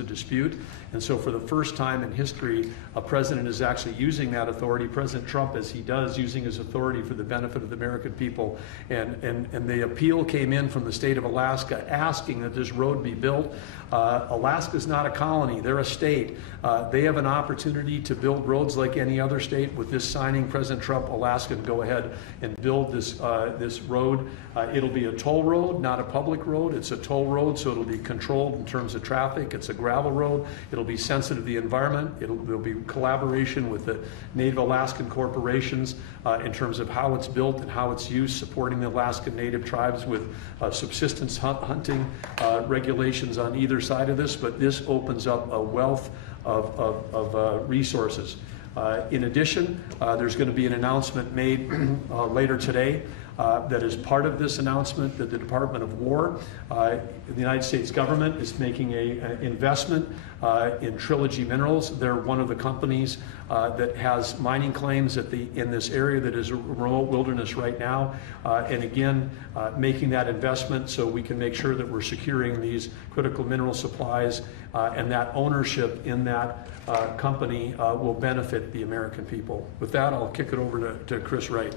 a dispute. And so for the first time in history, a president is actually using that authority, President Trump, as he does, using his authority for the benefit of the American people. And the appeal came in from the state of Alaska asking that this road be built. Alaska's not a colony, they're a state. They have an opportunity to build roads like any other state. With this signing, President Trump, Alaska can go ahead and build this road. It'll be a toll road, not a public road. It's a toll road, so it'll be controlled in terms of traffic. It's a gravel road. It'll be sensitive to the environment. There'll be collaboration with the Native Alaskan corporations in terms of how it's built and how it's used, supporting the Alaskan Native tribes with subsistence hunting regulations on either side of this. But this opens up a wealth of resources. In addition, there's going to be an announcement made later today that is part of this announcement that the Department of War, the United States government, is making an investment in Trilogy Minerals. They're one of the companies that has mining claims in this area that is a remote wilderness right now. And again, making that investment so we can make sure that we're securing these critical mineral supplies and that ownership in that company will benefit the American people. With that, I'll kick it over to Chris Wright.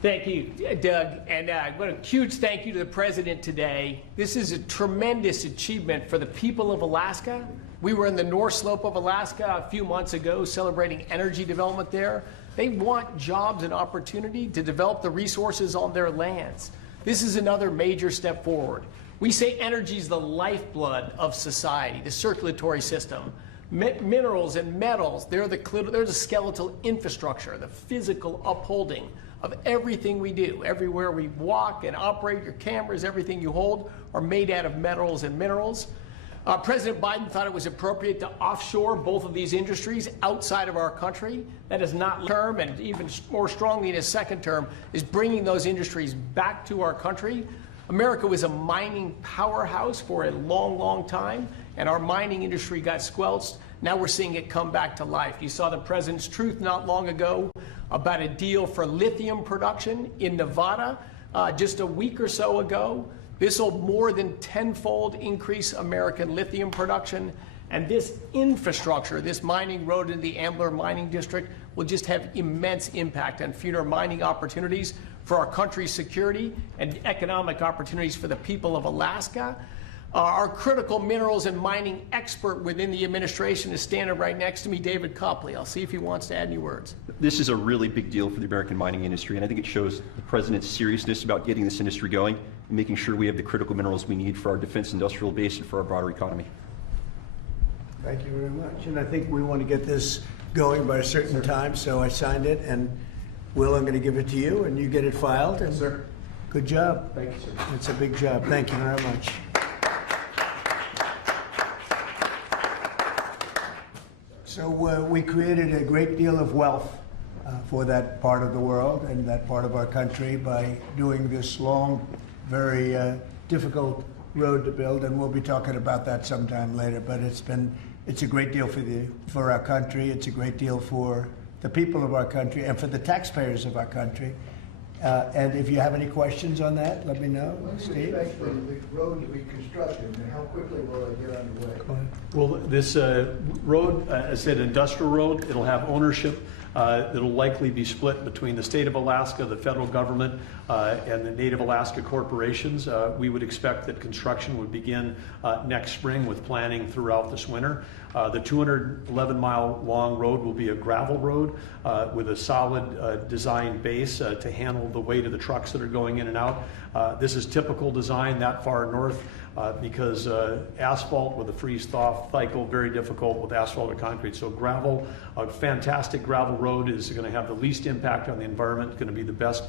Thank you, Doug, and what a huge thank you to the President today. This is a tremendous achievement for the people of Alaska. We were in the North Slope of Alaska a few months ago celebrating energy development there. They want jobs and opportunity to develop the resources on their lands. This is another major step forward. We say energy is the lifeblood of society, the circulatory system. Minerals and metals, they're the skeletal infrastructure, the physical upholding of everything we do. Everywhere we walk and operate, your cameras, everything you hold are made out of metals and minerals. President Biden thought it was appropriate to offshore both of these industries outside of our country. That is not term, and even more strongly in his second term, is bringing those industries back to our country. America was a mining powerhouse for a long, long time, and our mining industry got squelched. Now we're seeing it come back to life. You saw the President's truth not long ago about a deal for lithium production in Nevada just a week or so ago. This will more than tenfold increase American lithium production. And this infrastructure, this mining road in the Ambler Mining District, will just have immense impact on future mining opportunities for our country's security and economic opportunities for the people of Alaska. Our critical minerals and mining expert within the administration is standing right next to me, David Copley. I'll see if he wants to add any words. This is a really big deal for the American mining industry, and I think it shows the President's seriousness about getting this industry going and making sure we have the critical minerals we need for our defense industrial base and for our broader economy. Thank you very much. And I think we want to get this going by a certain time, so I signed it. And Will, I'm going to give it to you, and you get it filed. And Sir. Good job. Thank you, sir. It's a big job. Thank you very much. So we created a great deal of wealth for that part of the world and that part of our country by doing this long, very difficult road to build, and we'll be talking about that sometime later. But it's a great deal for our country. It's a great deal for the people of our country and for the taxpayers of our country. And if you have any questions on that, let me know. When do you Steve? expect the road to be constructed, and how quickly will it get underway? Well, this road, as I said, industrial road, it'll have ownership. It'll likely be split between the state of Alaska, the federal government, and the Native Alaska corporations. We would expect that construction would begin next spring with planning throughout this winter. The 211-mile long road will be a gravel road with a solid design base to handle the weight of the trucks that are going in and out. This is typical design that far north because asphalt with a freeze-thaw cycle, very difficult with asphalt or concrete. So gravel, a fantastic gravel road is going to have the least impact on the environment, going to be the best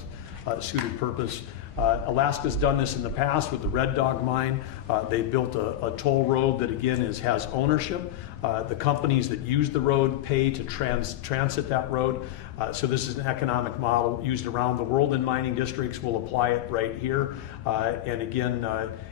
suited purpose. Alaska's done this in the past with the Red Dog mine. They built a toll road that again has ownership. The companies that use the road pay to transit that road. So this is an economic model used around the world in mining districts. We'll apply it right here. And again,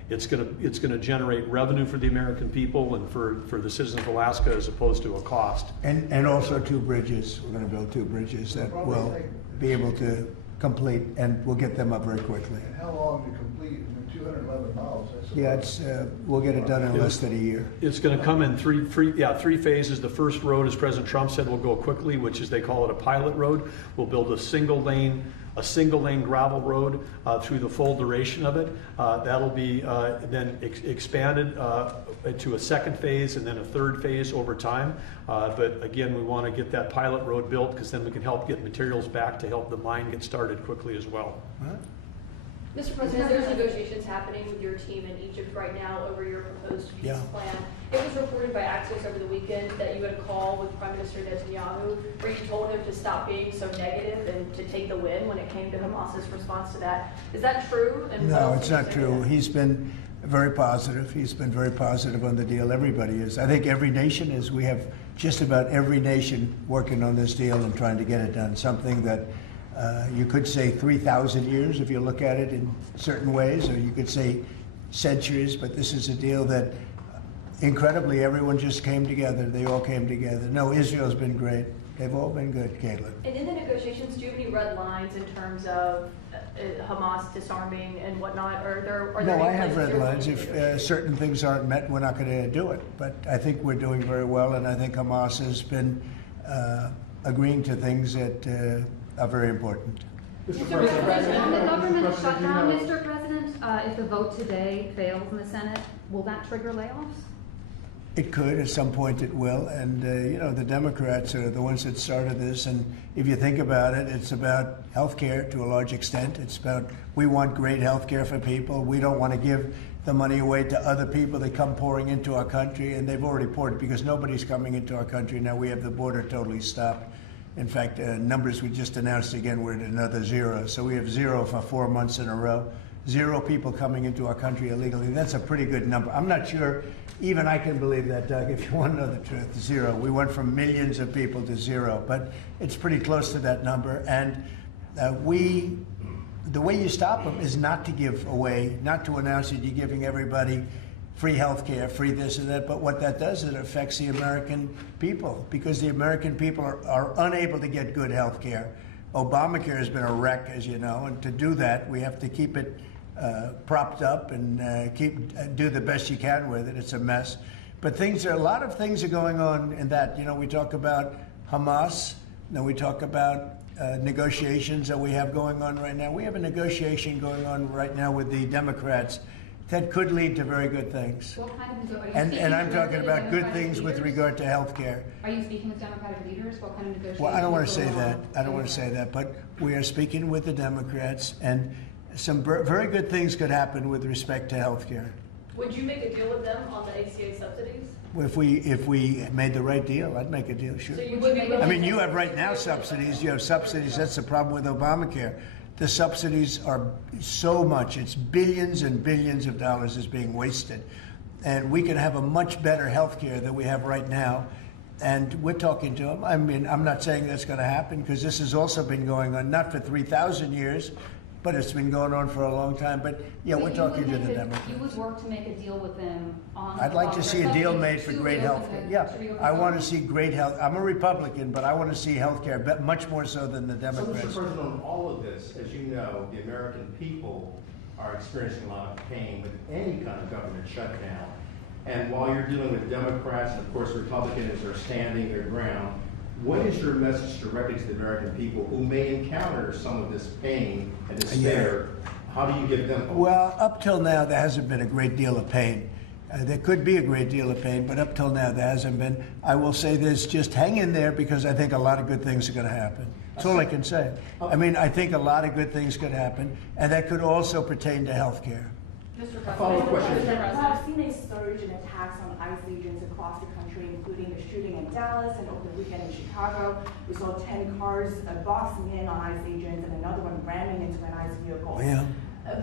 it's going to generate revenue for the American people and for the citizens of Alaska as opposed to a cost. And also 2 bridges. We're going to build 2 bridges that will be able to complete, and we'll get them up very quickly. And how long to complete? 211 miles. That's a Yeah, lot. it's, we'll get it done in less than a year. It's going to come in three phases. The first road, as President Trump said, will go quickly, which is they call it a pilot road. We'll build a single lane gravel road through the full duration of it. That'll be then expanded to a second phase and then a third phase over time. But again, we want to get that pilot road built because then we can help get materials back to help the mine get started quickly as well. Mr. President, there's negotiations happening with your team in Egypt right now over your proposed peace Yeah. plan. It was reported by Axios over the weekend that you had a call with Prime Minister Netanyahu where you told him to stop being so negative and to take the win when it came to Hamas's response to that. Is that true? And what No, else it's can you not say to true. that? He's been very positive. He's been very positive on the deal. Everybody is. I think every nation is. We have just about every nation working on this deal and trying to get it done. Something that you could say 3,000 years if you look at it in certain ways, or you could say centuries, but this is a deal that incredibly everyone just came together. They all came together. No, Israel's been great. They've all been good, Caitlin. And in the negotiations, do you have any red lines in terms of Hamas disarming and whatnot? Are there No, any I have places red you're lines. willing to If negotiate? certain things aren't met, we're not going to do it. But I think we're doing very well, and I think Hamas has been agreeing to things that are very important. Mr. President, on the government shutdown, Mr. President, if the vote today fails in the Senate, will that trigger layoffs? It could, at some point it will, and you know, the Democrats are the ones that started this, and if you think about it, it's about health care to a large extent. It's about, we want great health care for people. We don't want to give the money away to other people that come pouring into our country, and they've already poured it because nobody's coming into our country now. We have the border totally stopped. In fact, numbers we just announced again, we're at another 0. So we have 0 for 4 months in a row. 0 people coming into our country illegally. That's a pretty good number. I'm not sure even I can believe that, Doug, if you want to know the truth. 0. We went from millions of people to 0, but it's pretty close to that number. And the way you stop them is not to give away, not to announce that you're giving everybody free health care, free this and that, but what that does is it affects the American people because the American people are unable to get good health care. Obamacare has been a wreck, as you know, and to do that, we have to keep it propped up and do the best you can with it. It's a mess. But a lot of things are going on in that. You know, we talk about Hamas, then we talk about negotiations that we have going on right now. We have a negotiation going on right now with the Democrats that could lead to very good things. What kind of are you And speaking I'm with talking the about good Democratic things with leaders? regard to health care. Are you speaking with Democratic leaders? What kind of negotiations? Well, I don't want to will say go that. on? I don't want to say that. But we are speaking with the Democrats, and some very good things could happen with respect to health care. Would you make a deal with them on the ACA subsidies? If we made the right deal, I'd make a deal, sure. So you would make I mean, you have right now subsidies. You have subsidies. That's the problem with Obamacare. The subsidies are so much. It's billions and billions of dollars is being wasted. And we can have a much better health care than we have right now. And we're talking to them. I mean, I'm not saying that's going to happen because this has also been going on, not for 3,000 years, but it's been going on for a long time. But yeah, So we're you talking would to the make Democrats. You would work to make a deal with them on. I'd like to see a deal made for to great reopen health care. the- Yeah, to reopen I the- want to see great health. I'm a Republican, but I want to see health care much more so than the So, Mr. Democrats. President, on all of this, as you know, the American people are experiencing a lot of pain with any kind of government shutdown. And while you're dealing with Democrats, and of course Republicans are standing their ground, what is your message directly to the American people who may encounter some of this pain and despair? How do you give them hope? Well, up till now, there hasn't been a great deal of pain. There could be a great deal of pain, but up till now, there hasn't been. I will say this, just hang in there because I think a lot of good things are going to happen. That's all I can say. I mean, I think a lot of good things could happen, and that could also pertain to health care. Mr. follow-up President, question. Mr. We have President. seen a surge in attacks on ICE agents across the country, including the shooting in Dallas and over the weekend in Chicago. We saw 10 cars boxing in on ICE agents and another one ramming into an ICE vehicle. Yeah.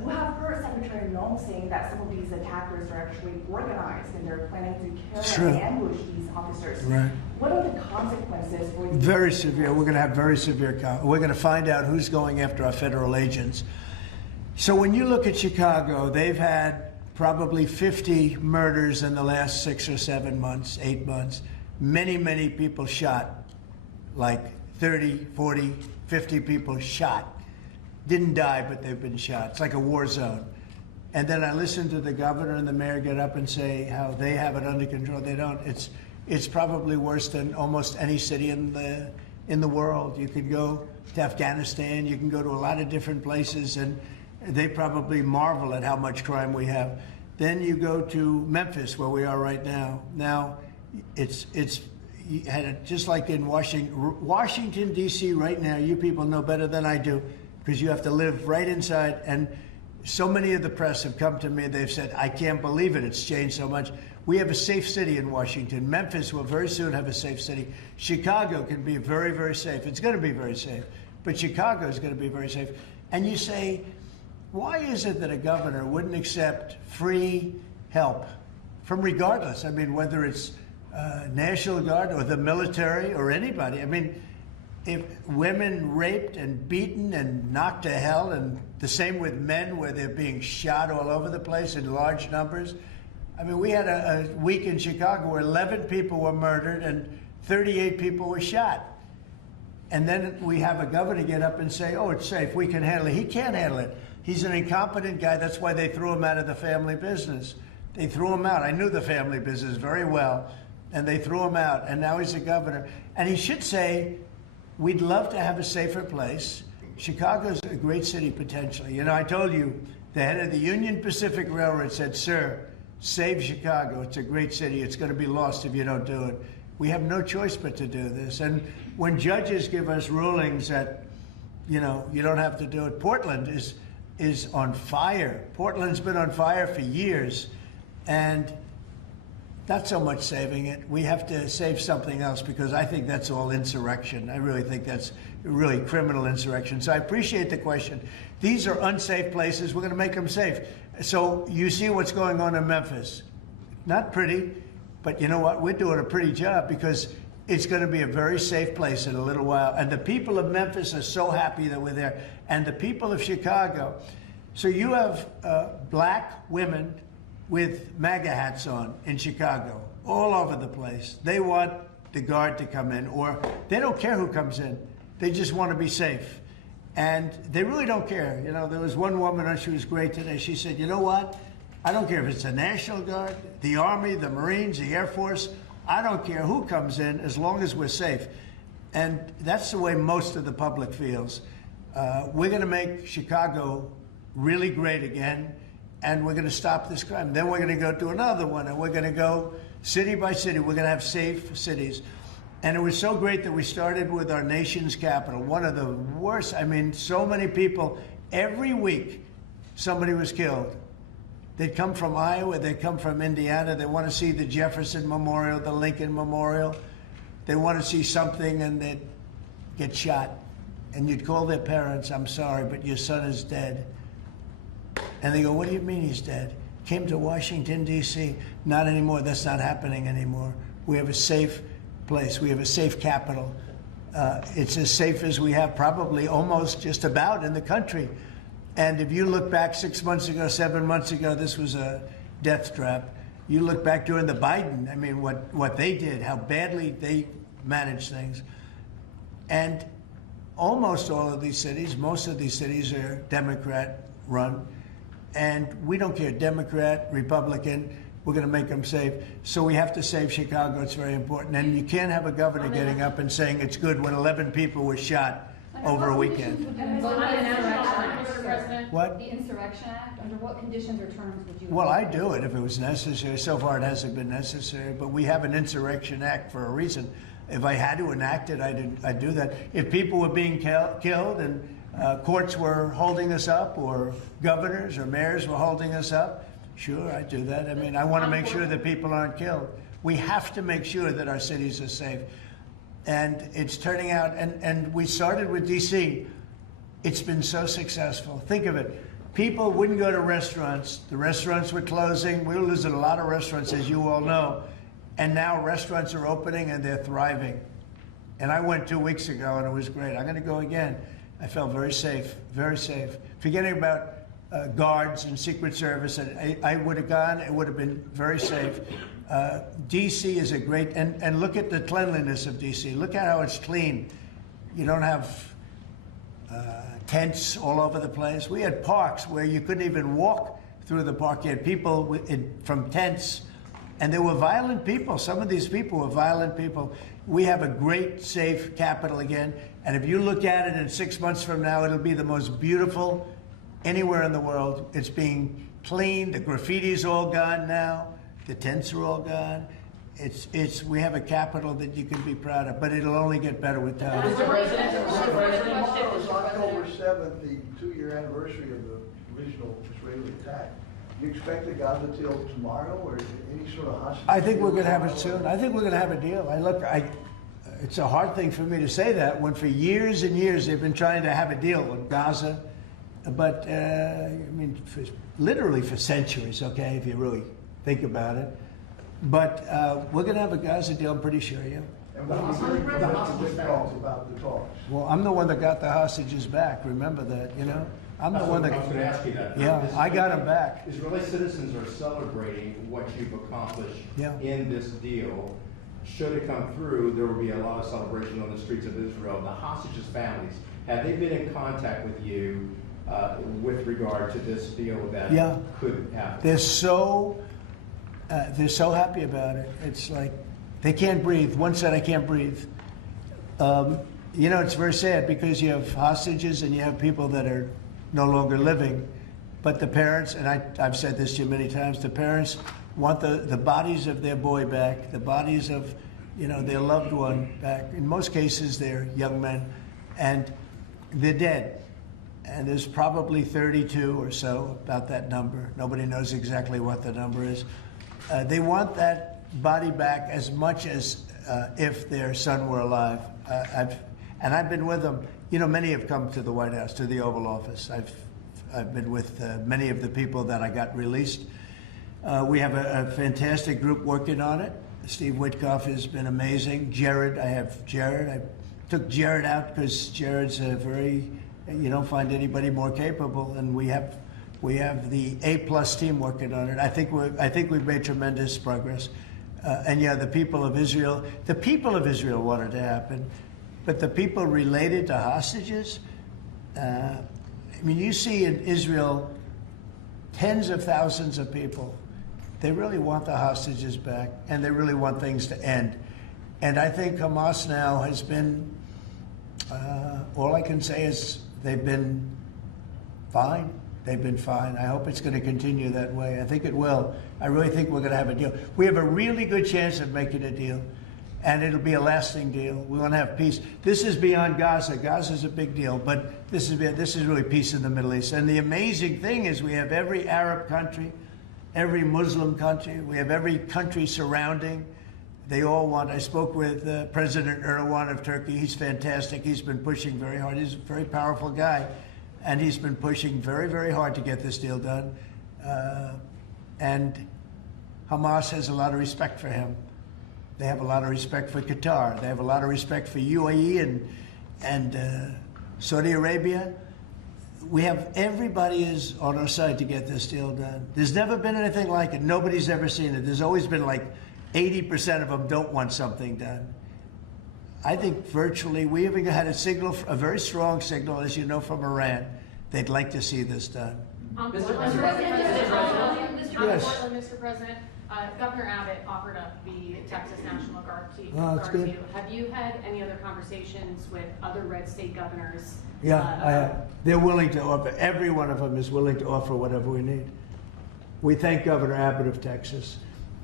We have heard Secretary Noem saying that some of these attackers are actually organized and they're planning to kill True. and ambush these officers. Right. What are the consequences for these? Very severe. We're going to have very severe. We're going to find out who's going after our federal agents. So when you look at Chicago, they've had probably 50 murders in the last 6 or 7 months, 8 months. Many, many people shot, like 30, 40, 50 people shot. Didn't die, but they've been shot. It's like a war zone. And then I listen to the governor and the mayor get up and say how they have it under control. They don't. It's probably worse than almost any city in the world. You could go to Afghanistan, you can go to a lot of different places, and they probably marvel at how much crime we have. Then you go to Memphis, where we are right now. Now, it's you had it just like in Washington, D.C. right now. You people know better than I do, because you have to live right inside. And so many of the press have come to me. They've said, I can't believe it. It's changed so much. We have a safe city in Washington. Memphis will very soon have a safe city. Chicago can be very, very safe. It's going to be very safe. But Chicago is going to be very safe. And you say, why is it that a governor wouldn't accept free help from regardless? I mean, whether it's National Guard or the military or anybody. I mean, if women raped and beaten and knocked to hell, and the same with men where they're being shot all over the place in large numbers. I mean, we had a week in Chicago where 11 people were murdered and 38 people were shot. And then we have a governor get up and say, oh, it's safe, we can handle it. He can't handle it. He's an incompetent guy. That's why they threw him out of the family business. They threw him out. I knew the family business very well, and they threw him out, and now he's a governor. And he should say, we'd love to have a safer place. Chicago's a great city potentially. You know, I told you, the head of the Union Pacific Railroad said, sir, save Chicago. It's a great city. It's going to be lost if you don't do it. We have no choice but to do this. And when judges give us rulings that, you know, you don't have to do it, Portland is on fire. Portland's been on fire for years, and not so much saving it. We have to save something else, because I think that's all insurrection. I really think that's really criminal insurrection. So I appreciate the question. These are unsafe places. We're going to make them safe. So you see what's going on in Memphis. Not pretty, but you know what? We're doing a pretty job, because it's going to be a very safe place in a little while. And the people of Memphis are so happy that we're there. And the people of Chicago. So you have black women with MAGA hats on in Chicago, all over the place. They want the guard to come in, or they don't care who comes in. They just want to be safe. And they really don't care. You know, there was one woman, and she was great today. She said, you know what? I don't care if it's the National Guard, the Army, the Marines, the Air Force. I don't care who comes in, as long as we're safe. And that's the way most of the public feels. We're going to make Chicago really great again, and we're going to stop this crime. Then we're going to go to another one, and we're going to go city by city. We're going to have safe cities. And it was so great that we started with our nation's capital, one of the worst. I mean, so many people, every week, somebody was killed. They'd come from Iowa, they'd come from Indiana, they want to see the Jefferson Memorial, the Lincoln Memorial. They want to see something, and they'd get shot. And you'd call their parents, I'm sorry, but your son is dead. And they go, what do you mean he's dead? Came to Washington, D.C. Not anymore. That's not happening anymore. We have a safe place. We have a safe capital. It's as safe as we have probably almost just about in the country. And if you look back 6 months ago, 7 months ago, this was a death trap. You look back during the Biden, I mean, what they did, how badly they managed things. And almost all of these cities, most of these cities are Democrat run. And we don't care, Democrat, Republican, we're going to make them safe. So we have to save Chicago. It's very important. And you can't have a governor getting up and saying it's good when 11 people were shot over a weekend. What? The Insurrection Act, under what conditions or terms would you? Well, I'd do it if it was necessary. So far, it hasn't been necessary. But we have an Insurrection Act for a reason. If I had to enact it, I'd do that. If people were being killed and courts were holding us up, or governors or mayors were holding us up, sure, I'd do that. I mean, I want to make sure that people aren't killed. We have to make sure that our cities are safe. And it's turning out, and we started with D.C. It's been so successful. Think of it. People wouldn't go to restaurants. The restaurants were closing. We were losing a lot of restaurants, as you all know. And now restaurants are opening, and they're thriving. And I went 2 weeks ago, and it was great. I'm going to go again. I felt very safe, very safe. Forgetting about guards and Secret Service, and I would have gone, it would have been very safe. D.C. is a great, and look at the cleanliness of D.C. Look at how it's clean. You don't have tents all over the place. We had parks where you couldn't even walk through the park. You had people from tents, and they were violent people. Some of these people were violent people. We have a great, safe capital again, and if you look at it in 6 months from now, it'll be the most beautiful anywhere in the world. It's being cleaned. The graffiti's all gone now. The tents are all gone. We have a capital that you can be proud of, but it'll only get better with time. Mr. President, tomorrow is October 7th, the 2-year anniversary of the original Israeli attack. Do you expect the Gaza deal tomorrow, or any sort of hostage? I think we're going to have it soon. I think we're going to have a deal. It's a hard thing for me to say that when for years and years they've been trying to have a deal with Gaza, but literally for centuries. Okay, if you really think about it. But we're going to have a Gaza deal. I'm pretty sure. Yeah. And what do you think about the talks? Well, I'm the one that got the hostages back. Remember that, I'm the one that. I was going to ask you that. Yeah, I got them back. Israeli citizens are celebrating what you've accomplished in this deal. Should it come through, there will be a lot of celebration on the streets of Israel. The hostages' families, have they been in contact with you with regard to this deal that could happen? They're so happy about it. It's like they can't breathe. One said, "I can't breathe." It's very sad because you have hostages and you have people that are no longer living, but the parents, and I've said this to you many times, the parents want the bodies of their boy back, the bodies of their loved one back. In most cases, they're young men, and they're dead. And there's probably 32 or so, about that number. Nobody knows exactly what the number is. They want that body back as much as if their son were alive. I've been with them. Many have come to the White House, to the Oval Office. I've been with many of the people that I got released. We have a fantastic group working on it. Steve Witkoff has been amazing. I took Jared out because Jared's you don't find anybody more capable, and we have the A+ team working on it. I think we've made tremendous progress. The people of Israel want it to happen, but the people related to hostages, you see in Israel tens of thousands of people. They really want the hostages back, and they really want things to end. And I think Hamas now has been, all I can say is they've been fine. They've been fine. I hope it's going to continue that way. I think it will. I really think we're going to have a deal. We have a really good chance of making a deal, and it'll be a lasting deal. We want to have peace. This is beyond Gaza. Gaza's a big deal, but this is really peace in the Middle East. And the amazing thing is we have every Arab country, every Muslim country, we have every country surrounding. They all want. I spoke with President Erdogan of Turkey. He's fantastic. He's been pushing very hard. He's a very powerful guy, and he's been pushing very, very hard to get this deal done. And Hamas has a lot of respect for him. They have a lot of respect for Qatar. They have a lot of respect for UAE and Saudi Arabia. Everybody is on our side to get this deal done. There's never been anything like it. Nobody's ever seen it. There's always been like 80% of them don't want something done. I think virtually, we even had a very strong signal, as you know, from Iran. They'd like to see this done. Mr. President, Governor Abbott offered up the Texas National Guard to you. Have you had any other conversations with other red state governors? Yeah, I have. They're willing to offer. Every one of them is willing to offer whatever we need. We thank Governor Abbott of Texas.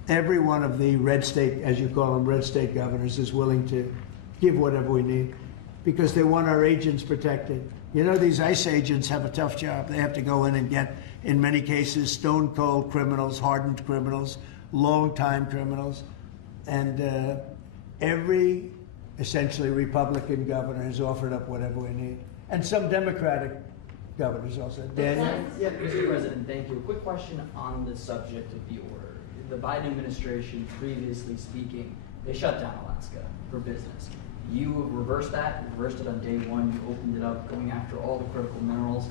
Every one of the red state, as you call them, red state governors is willing to give whatever we need because they want our agents protected. These ICE agents have a tough job. They have to go in and get, in many cases, stone cold criminals, hardened criminals, long-time criminals. And every, essentially, Republican governor has offered up whatever we need. And some Democratic governors also. Daniel? Yeah, Mr. President, thank you. A quick question on the subject of the order. The Biden administration, previously speaking, they shut down Alaska for business. You reversed that, reversed it on day one, you opened it up, going after all the critical minerals.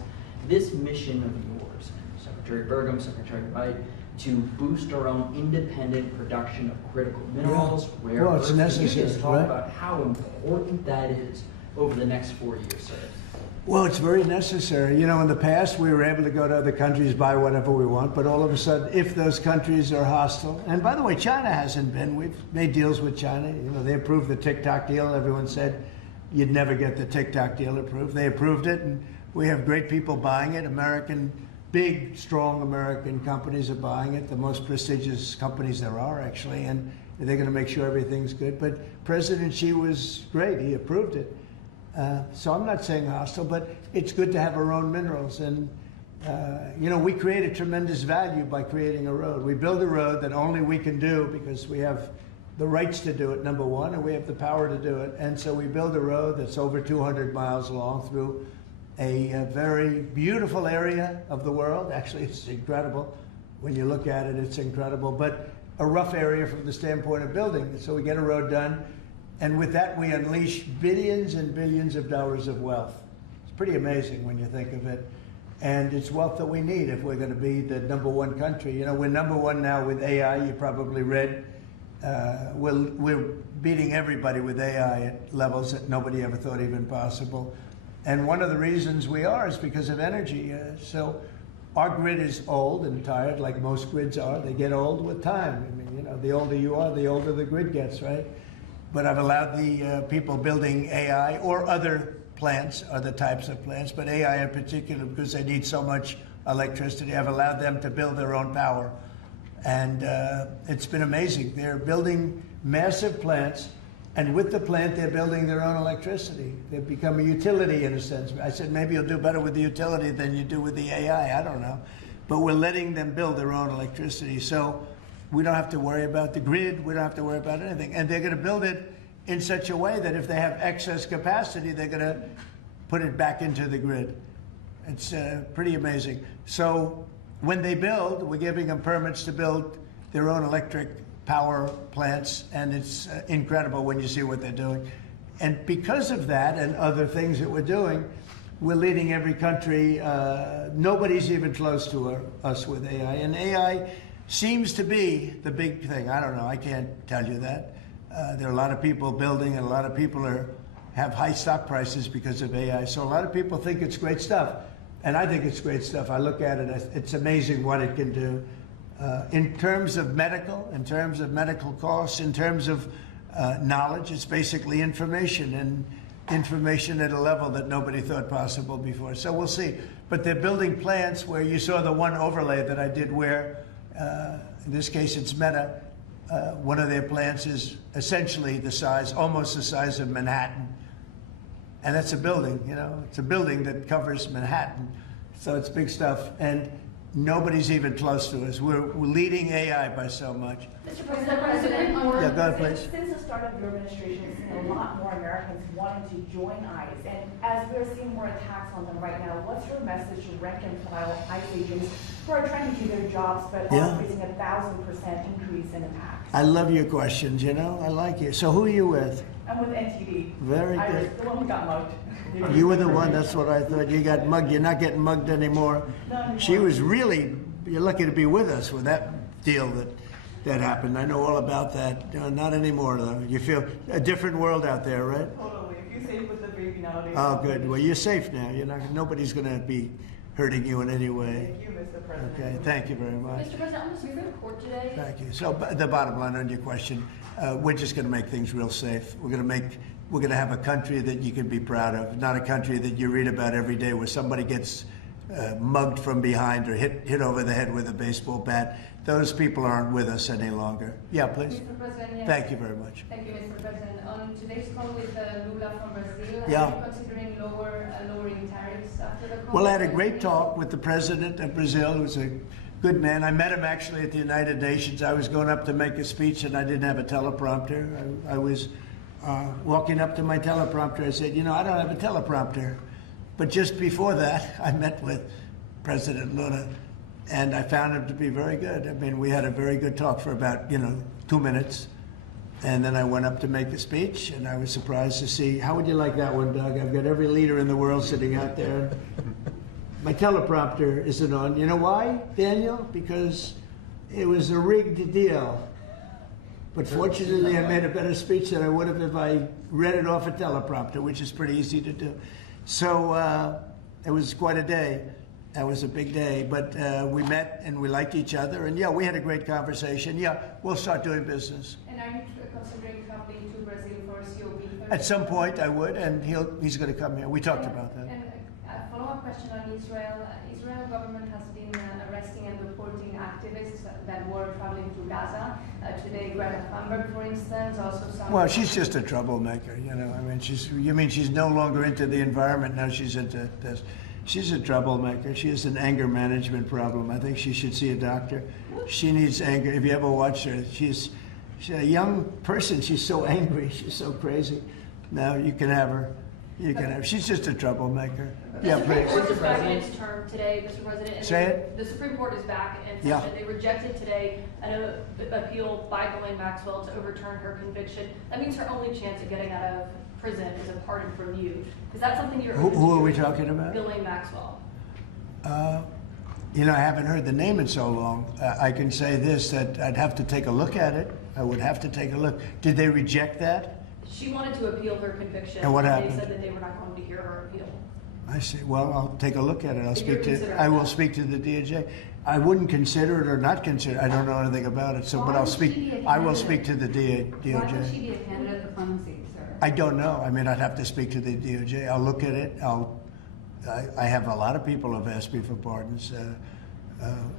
This mission of yours, Secretary Burgum, Secretary Wright, to boost our own independent production of critical minerals, rare earths. It's necessary, Can you just talk about how important that is over the next 4 years, sir? Well, it's very necessary. You know, in the past, we were able to go to other countries, buy whatever we want, but all of a sudden, if those countries are hostile, and by the way, China hasn't been. We've made deals with China. You know, they approved the TikTok deal. Everyone said you'd never get the TikTok deal approved. They approved it, and we have great people buying it. Big, strong American companies are buying it, the most prestigious companies there are, actually, and they're going to make sure everything's good. But President Xi was great. He approved it. So I'm not saying hostile, but it's good to have our own minerals. And, you know, we create a tremendous value by creating a road. We build a road that only we can do because we have the rights to do it, number one, and we have the power to do it. And so we build a road that's over 200 miles long through a very beautiful area of the world. Actually, it's incredible. When you look at it, it's incredible. But a rough area from the standpoint of building. So we get a road done. And with that, we unleash billions and billions of dollars of wealth. It's pretty amazing when you think of it. And it's wealth that we need if we're going to be the #1 country. You know, we're #1 now with AI. You probably read. We're beating everybody with AI at levels that nobody ever thought even possible. And one of the reasons we are is because of energy. So our grid is old and tired, like most grids are. They get old with time. I mean, you know, the older you are, the older the grid gets, right? But I've allowed the people building AI or other plants, other types of plants, but AI in particular, because they need so much electricity, I've allowed them to build their own power. And it's been amazing. They're building massive plants, and with the plant, they're building their own electricity. They've become a utility in a sense. I said, maybe you'll do better with the utility than you do with the AI. I don't know. But we're letting them build their own electricity. So we don't have to worry about the grid. We don't have to worry about anything. And they're going to build it in such a way that if they have excess capacity, they're going to put it back into the grid. It's pretty amazing. So when they build, we're giving them permits to build their own electric power plants, and it's incredible when you see what they're doing. And because of that and other things that we're doing, we're leading every country. Nobody's even close to us with AI. And AI seems to be the big thing. I don't know. I can't tell you that. There are a lot of people building, and a lot of people have high stock prices because of AI. So a lot of people think it's great stuff. And I think it's great stuff. I look at it, it's amazing what it can do. In terms of medical costs, in terms of knowledge, it's basically information, and information at a level that nobody thought possible before. So we'll see. But they're building plants where you saw the one overlay that I did where, in this case it's Meta, one of their plants is essentially the size, almost the size of Manhattan. And that's a building, you know, it's a building that covers Manhattan. So it's big stuff. And nobody's even close to us. We're leading AI by so much. Mr. President, yeah, go ahead, please. Since the start of your administration, we've seen a lot more Americans wanting to join ICE. And as we're seeing more attacks on them right now, what's your message to rank and file ICE agents who are trying to do their jobs but are facing 1,000% increase in attacks? I love your questions, you know. I like you. So who are you with? I'm with NTD. Very good. I was the one who got mugged. You were the one, that's what I thought. You got mugged. You're not getting mugged anymore. She was really, you're lucky to be with us with that deal that happened. I know all about that. Not anymore, though. You feel a different world out there, right? Totally. If you're safe with the baby nowadays. Oh, good. Well, you're safe now. Nobody's going to be hurting you in any way. Thank you, Mr. President. Okay, thank you very much. Mr. President, on the Supreme Court today. Thank you. So the bottom line on your question, we're just going to make things real safe. We're going to have a country that you can be proud of, not a country that you read about every day where somebody gets mugged from behind or hit over the head with a baseball bat. Those people aren't with us any longer. Yeah, please. Mr. President, yes. Thank you very much. Thank you, Mr. President. On today's call with Lula from Brazil, Yeah. are you considering lowering tariffs after the call? Well, I had a great talk with the president of Brazil, who's a good man. I met him actually at the United Nations. I was going up to make a speech and I didn't have a teleprompter. I was walking up to my teleprompter. I said, I don't have a teleprompter. But just before that, I met with President Lula, and I found him to be very good. I mean, we had a very good talk for about, 2 minutes. And then I went up to make a speech, and I was surprised to see, how would you like that one, Doug? I've got every leader in the world sitting out there. My teleprompter isn't on. You know why, Daniel? Because it was a rigged deal. But fortunately, I made a better speech than I would have if I read it off a teleprompter, which is pretty easy to do. So it was quite a day. That was a big day, but we met and we liked each other, and yeah, we had a great conversation. Yeah, we'll start doing business. And are you considering traveling to Brazil for COP? At some point I would, and he's going to come here. We talked about that. And a follow-up question on Israel. Israel government has been arresting and deporting activists that were traveling to Gaza. Today, Greta Thunberg, for instance, also some... Well, she's just a troublemaker, you know. I mean, she's no longer into the environment, now she's into this. She's a troublemaker. She has an anger management problem. I think she should see a doctor. She needs anger. If you ever watch her, she's a young person. She's so angry. She's so crazy. Now you can have her. You can have. She's just a troublemaker. Yeah, please. The Supreme Court is back in its term today, Mr. President. And Say it. The Supreme Court is back in session. Yeah. They rejected today an appeal by Ghislaine Maxwell to overturn her conviction. That means her only chance of getting out of prison is a pardon from you. Is that something you're open to? Who are we talking about? Ghislaine Maxwell. You know, I haven't heard the name in so long. I can say this, that I'd have to take a look at it. I would have to take a look. Did they reject that? She wanted to appeal her conviction. And what happened? They said that they were not going to hear her appeal. I see. Well, I'll take a look at it. I will that. speak to the DOJ. I wouldn't consider it or not consider it. I don't know anything about it. So, but I'll speak. I will speak to the DOJ. Why would she be a candidate for clemency, sir? I don't know. I mean, I'd have to speak to the DOJ. I'll look at it. I have a lot of people who have asked me for pardons.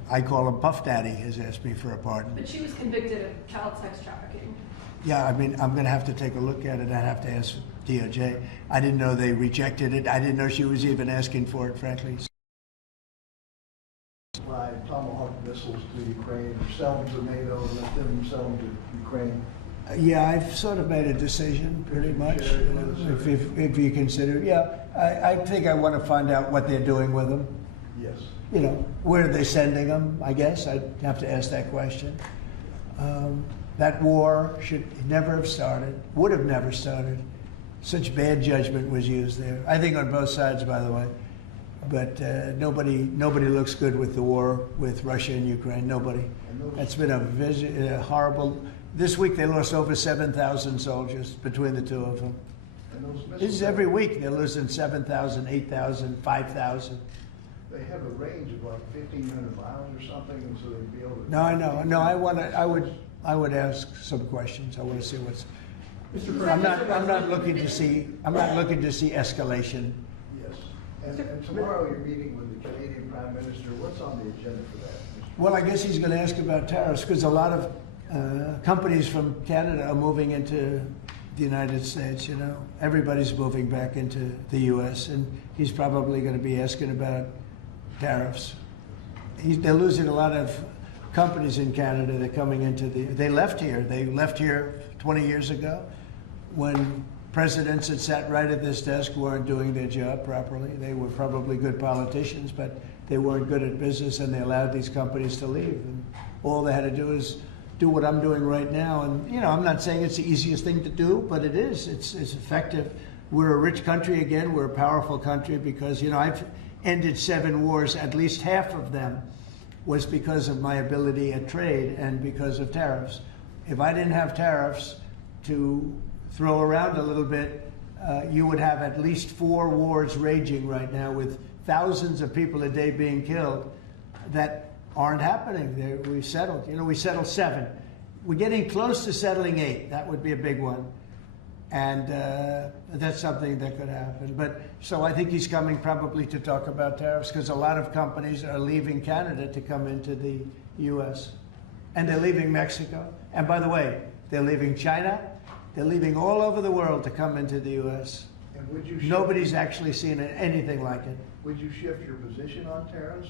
I call him Puff Daddy has asked me for a pardon. But she was convicted of child sex trafficking. Yeah, I mean, I'm going to have to take a look at it. I'd have to ask DOJ. I didn't know they rejected it. I didn't know she was even asking for it, frankly. By Tomahawk missiles to Ukraine, sell them to NATO, and let them sell them to Ukraine. Yeah, I've sort of made a decision, pretty much. If you consider, yeah, I think I want to find out what they're doing with them. Yes. You know, where are they sending them? I guess I'd have to ask that question. That war should never have started, would have never started. Such bad judgment was used there. I think on both sides, by the way. But nobody looks good with the war with Russia and Ukraine. Nobody. That's been a horrible. This week they lost over 7,000 soldiers between the two of them. This is every week they're losing 7,000, 8,000, 5,000. They have a range of like 1,500 miles or something, and so they'd be able to. No, I know. No, I would ask some questions. I want to see what's. I'm not looking to see escalation. Yes. And tomorrow you're meeting with the Canadian Prime Minister. What's on the agenda for that? Well, I guess he's going to ask about tariffs because a lot of companies from Canada are moving into the United States. You know, everybody's moving back into the U.S. and he's probably going to be asking about tariffs. They're losing a lot of companies in Canada. They're coming into they left here. They left here 20 years ago when presidents that sat right at this desk weren't doing their job properly. They were probably good politicians, but they weren't good at business, and they allowed these companies to leave. And all they had to do is do what I'm doing right now. And, you know, I'm not saying it's the easiest thing to do, but it is. It's effective. We're a rich country again. We're a powerful country because, you know, I've ended 7 wars. At least half of them was because of my ability at trade and because of tariffs. If I didn't have tariffs to throw around a little bit, you would have at least 4 wars raging right now with thousands of people a day being killed that aren't happening. We settled. You know, we settled 7. We're getting close to settling 8. That would be a big one. And that's something that could happen. But so I think he's coming probably to talk about tariffs because a lot of companies are leaving Canada to come into the U.S. And they're leaving Mexico. And by the way, they're leaving China. They're leaving all over the world to come into the U.S. And would you Nobody's actually seen anything like it. Would you shift your position on tariffs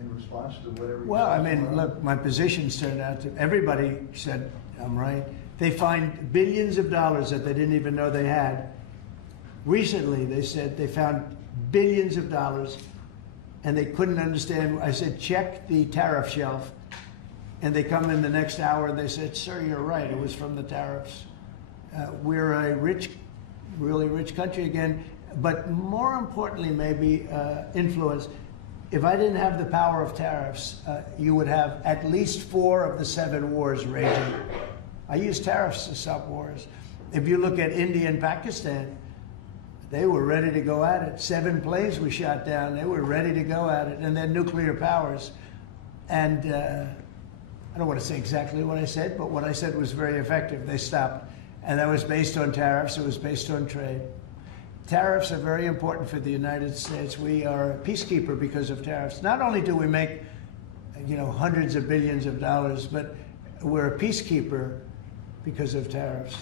in response to whatever? Well, I mean, look, my positions turned out to, everybody said I'm right. They find billions of dollars that they didn't even know they had. Recently, they said they found billions of dollars and they couldn't understand. I said, check the tariff shelf. And they come in the next hour and they said, sir, you're right. It was from the tariffs. We're a rich, really rich country again. But more importantly, maybe influence. If I didn't have the power of tariffs, you would have at least 4 of the 7 wars raging. I use tariffs to stop wars. If you look at India and Pakistan, They were ready to go at it. 7 planes were shot down. They were ready to go at it. And then nuclear powers. And I don't want to say exactly what I said, but what I said was very effective. They stopped. And that was based on tariffs. It was based on trade. Tariffs are very important for the United States. We are a peacekeeper because of tariffs. Not only do we make, hundreds of billions of dollars, but we're a peacekeeper because of tariffs.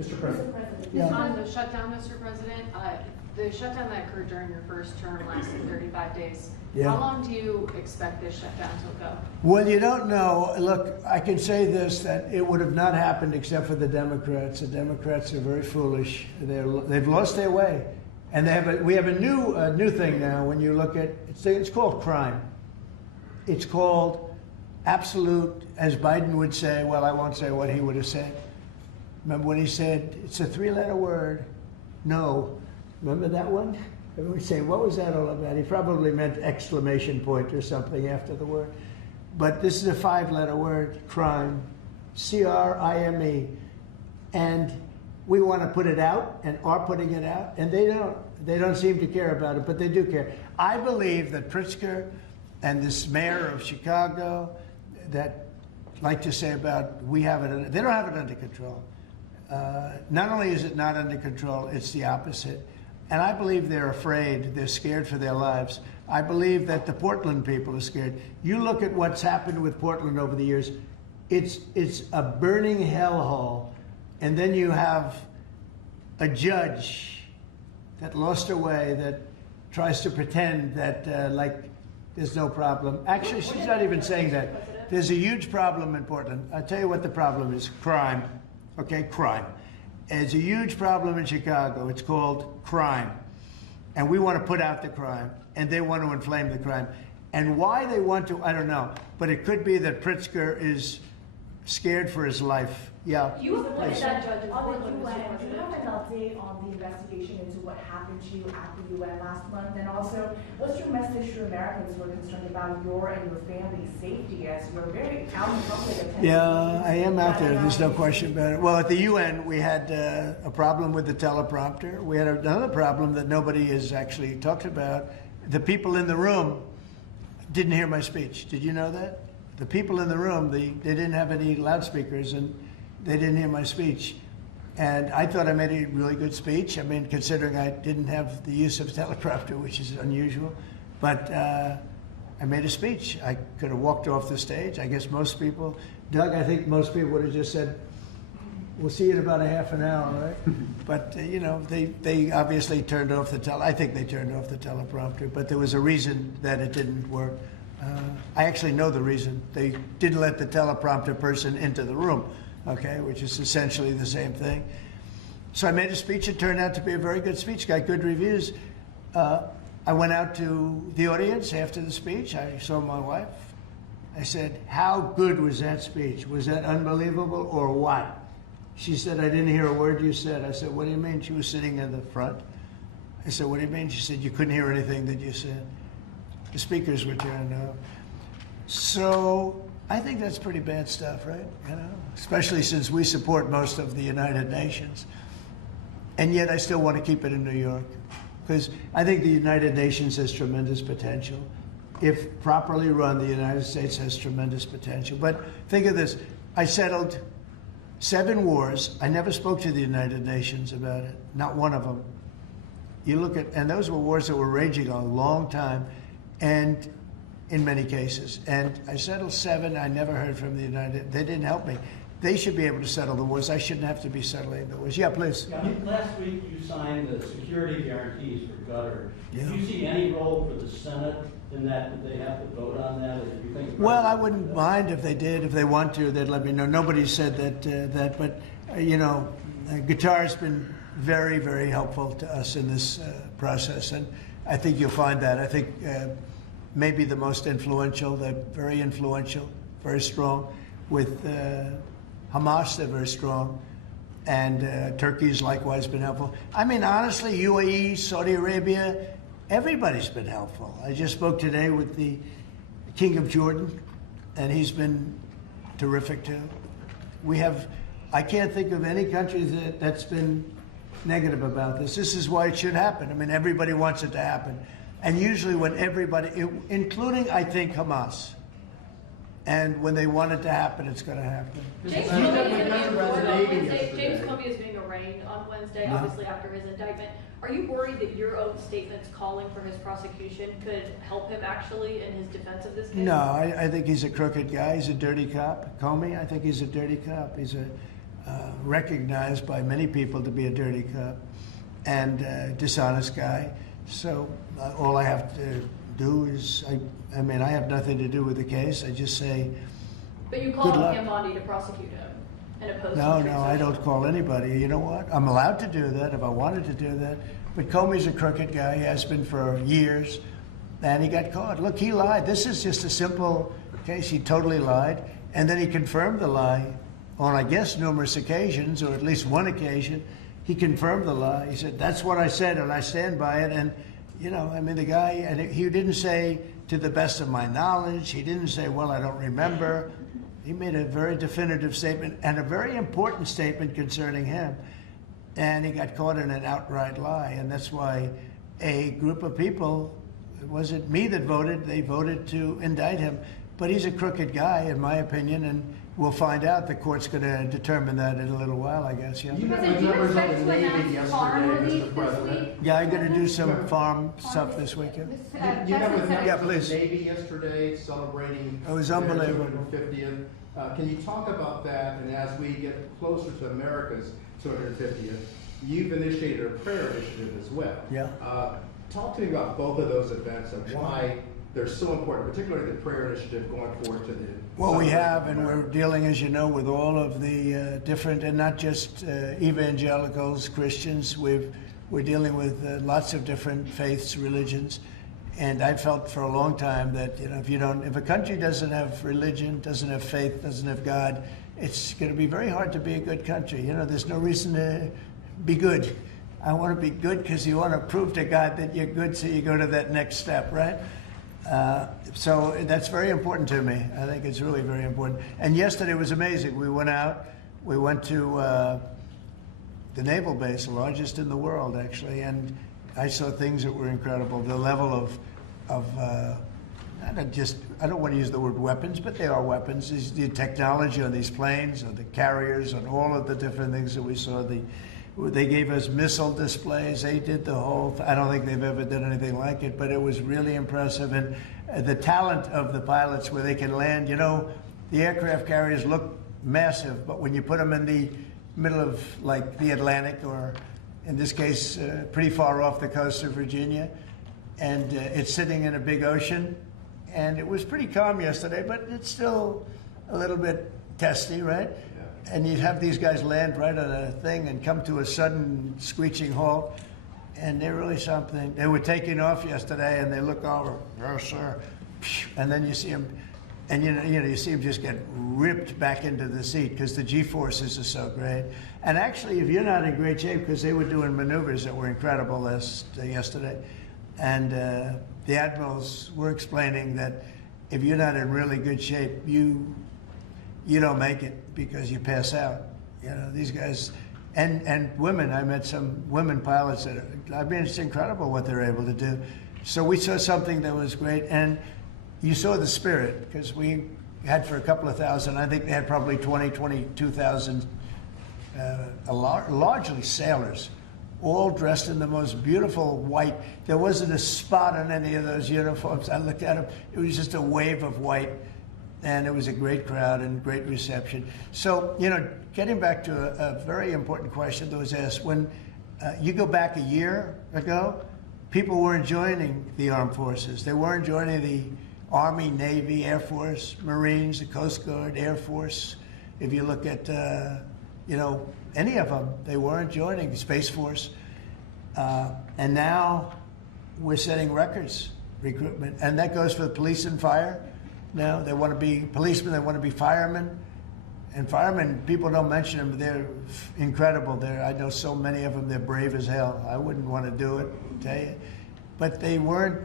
Mr. President. Yeah. On the shutdown, Mr. President, the shutdown that occurred during your first term lasted 35 days. Yeah. How long do you expect this shutdown to go? Well, you don't know. Look, I can say this, that it would have not happened except for the Democrats. The Democrats are very foolish. They've lost their way. And we have a new thing now when you look at, it's called crime. It's called absolute, as Biden would say, well, I won't say what he would have said. Remember when he said, it's a 3-letter word, no. Remember that one? Everyone would say, what was that all about? He probably meant exclamation point or something after the word. But this is a 5-letter word, crime, C-R-I-M-E. And we want to put it out and are putting it out, and they don't. They don't seem to care about it, but they do care. I believe that Pritzker and this mayor of Chicago that like to say about they don't have it under control. Not only is it not under control, it's the opposite. And I believe they're afraid, they're scared for their lives. I believe that the Portland people are scared. You look at what's happened with Portland over the years, it's a burning hellhole. And then you have a judge that lost her way, that tries to pretend that like there's no problem. Actually, she's not even saying that. There's a huge problem in Portland. I'll tell you what the problem is, crime. Okay, crime. There's a huge problem in Chicago. It's called crime. And we want to put out the crime, and they want to inflame the crime. And why they want to, I don't know. But it could be that Pritzker is scared for his life. Yeah. You appointed that judge in On the Portland, Mr. UN, do you have President. an update on the investigation into what happened to you at the UN last month? And also, what's your message to Americans who are concerned about your and your family's safety as you're very out in public attending? Yeah, I am out there. There's no question about it. Well, at the UN, we had a problem with the teleprompter. We had another problem that nobody has actually talked about. The people in the room didn't hear my speech. Did you know that? The people in the room, they didn't have any loudspeakers, and they didn't hear my speech. And I thought I made a really good speech. I mean, considering I didn't have the use of teleprompter, which is unusual. But I made a speech. I could have walked off the stage. I guess most people, Doug, I think most people would have just said, we'll see you in about a half an hour, right? But, they obviously turned off I think they turned off the teleprompter, but there was a reason that it didn't work. I actually know the reason. They didn't let the teleprompter person into the room, okay, which is essentially the same thing. So I made a speech. It turned out to be a very good speech, got good reviews. I went out to the audience after the speech. I saw my wife. I said, how good was that speech? Was that unbelievable or what? She said, I didn't hear a word you said. I said, what do you mean? She was sitting in the front. I said, what do you mean? She said, you couldn't hear anything that you said. The speakers were turned off. So I think that's pretty bad stuff, right? Especially since we support most of the United Nations. And yet I still want to keep it in New York. Because I think the United Nations has tremendous potential. If properly run, the United States has tremendous potential. But think of this. I settled 7 wars. I never spoke to the United Nations about it. Not one of them. You look at, and those were wars that were raging a long time. And in many cases. And I settled 7. I never heard from the United. They didn't help me. They should be able to settle the wars. I shouldn't have to be settling the wars. Yeah, please. Last week you signed the security guarantees for Qatar. Yeah. Do you see any role for the Senate in that they have to vote on that? Or do you think? Well, I wouldn't mind if they did. If they want to, they'd let me know. Nobody said that. But Qatar's been very, very helpful to us in this process, and I think you'll find that. I think. Maybe the most influential. They're very influential, very strong. With Hamas, they're very strong. And Turkey's likewise been helpful. I mean, honestly, UAE, Saudi Arabia, everybody's been helpful. I just spoke today with the King of Jordan, and he's been terrific too. I can't think of any country that's been negative about this. This is why it should happen. I mean, everybody wants it to happen. And usually when everybody, including, I think, Hamas, and when they want it to happen, it's going to happen. James Comey is being arraigned on Wednesday, Yeah. obviously after his indictment. Are you worried that your own statements calling for his prosecution could help him actually in his defense of this case? No, I think he's a crooked guy. He's a dirty cop. Comey, I think he's a dirty cop. He's recognized by many people to be a dirty cop and dishonest guy. So all I have to do is, I mean, I have nothing to do with the case. I just say, But you called on him, Bondi, to prosecute him and oppose no, him. I don't call anybody. You know what? I'm allowed to do that if I wanted to do that. But Comey's a crooked guy. He has been for years. And he got caught. Look, he lied. This is just a simple case. He totally lied. And then he confirmed the lie on, I guess, numerous occasions, or at least one occasion. He confirmed the lie. He said, that's what I said, and I stand by it. And, you know, I mean, the guy, and he didn't say, to the best of my knowledge. He didn't say, well, I don't remember. He made a very definitive statement and a very important statement concerning him. And he got caught in an outright lie. And that's why a group of people, it wasn't me that voted, they voted to indict him. But he's a crooked guy, in my opinion, and we'll find out. The court's going to determine that in a little while, I guess. Yeah. President, do you expect to announce farm relief this week? Yeah, I'm going to do some farm stuff this weekend. You met with Yeah, members of the please. Navy yesterday celebrating It was their unbelievable. 250th. Can you talk about that? And as we get closer to America's 250th, you've initiated a prayer initiative as well. Yeah. Talk to me about both of those events and why they're so important, particularly the prayer initiative going forward to the. Well, we have, and we're dealing, as you know, with all of the different, and not just evangelicals, Christians. We're dealing with lots of different faiths, religions, and I felt for a long time that, you know, if a country doesn't have religion, doesn't have faith, doesn't have God, it's going to be very hard to be a good country. You know, there's no reason to be good. I want to be good because you want to prove to God that you're good, so you go to that next step, right? So that's very important to me. I think it's really very important. And yesterday was amazing. We went out. We went to the naval base, the largest in the world, actually, and I saw things that were incredible. The level of I don't want to use the word weapons, but they are weapons. The technology on these planes, on the carriers, on all of the different things that we saw. They gave us missile displays. They did the whole. I don't think they've ever done anything like it, but it was really impressive. And the talent of the pilots, where they can land. You know, the aircraft carriers look massive, but when you put them in the middle of, like, the Atlantic, or in this case, pretty far off the coast of Virginia, and it's sitting in a big ocean, and it was pretty calm yesterday, but it's still a little bit testy, right? And you'd have these guys land right on a thing and come to a sudden screeching halt, and they're really something. They were taking off yesterday, and they look over, yes, sir, and then you see them, and you see them just get ripped back into the seat because the G-forces are so great. And actually, if you're not in great shape, because they were doing maneuvers that were incredible yesterday, and the admirals were explaining that if you're not in really good shape, you don't make it because you pass out. You know, these guys, and women, I met some women pilots that, I mean, it's incredible what they're able to do. So we saw something that was great, and you saw the spirit, because we had for a couple of thousand, I think they had probably 22,000, largely sailors, all dressed in the most beautiful white. There wasn't a spot on any of those uniforms. I looked at them, it was just a wave of white. And it was a great crowd and great reception. So, you know, getting back to a very important question that was asked, when you go back a year ago, people weren't joining the armed forces. They weren't joining the Army, Navy, Air Force, Marines, the Coast Guard, Air Force. If you look at, you know, any of them, they weren't joining the Space Force. And now we're setting records, recruitment. And that goes for the police and fire. Now they want to be policemen, they want to be firemen. And firemen, people don't mention them, they're incredible. I know so many of them, they're brave as hell. I wouldn't want to do it, tell you. But they weren't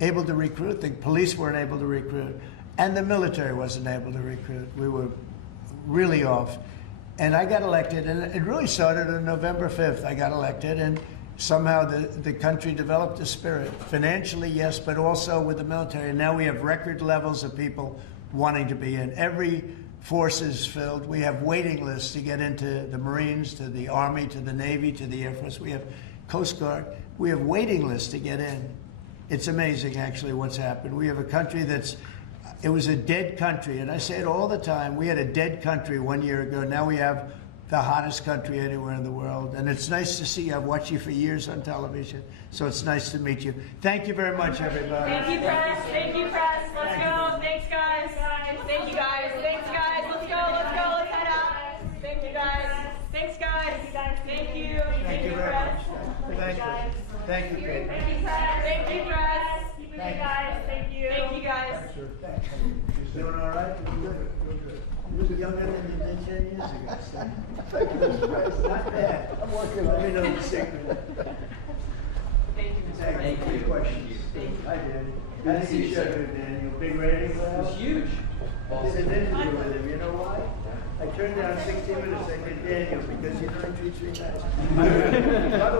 able to recruit. The police weren't able to recruit. And the military wasn't able to recruit. We were really off. And I got elected, and it really started on November 5th. I got elected, and somehow the country developed a spirit. Financially, yes, but also with the military. And now we have record levels of people wanting to be in. Every force is filled. We have waiting lists to get into the Marines, to the Army, to the Navy, to the Air Force. We have Coast Guard. We have waiting lists to get in. It's amazing, actually, what's happened. We have a country it was a dead country, and I say it all the time. We had a dead country 1 year ago. Now we have the hottest country anywhere in the world. And it's nice to see you. I've watched you for years on television, so it's nice to meet you. Thank you very much, everybody. Thank you, press. Thank you, press. Let's go. Thanks, guys. Thank you, guys. Thanks, guys. Let's go. Let's go. Let's head out. Thank you, guys. Thanks, guys. Thank you. Thank you very much. Thank you. Thank you, Kate. Thank you, press. Thank you, press. Thank you, guys. Thank you. Thank you, guys. You doing all right? Good. You look younger than you did 10 years ago. So. Not bad. I'm working. Let me know the secret. Thank you, Mr. Thank you. Questions? Hi, Danny. How did you show it, Daniel? Big ratings? It was huge. I did an interview with him. You know why? I turned down 60 minutes. I said, Daniel, because you know he treats me nice. By the way,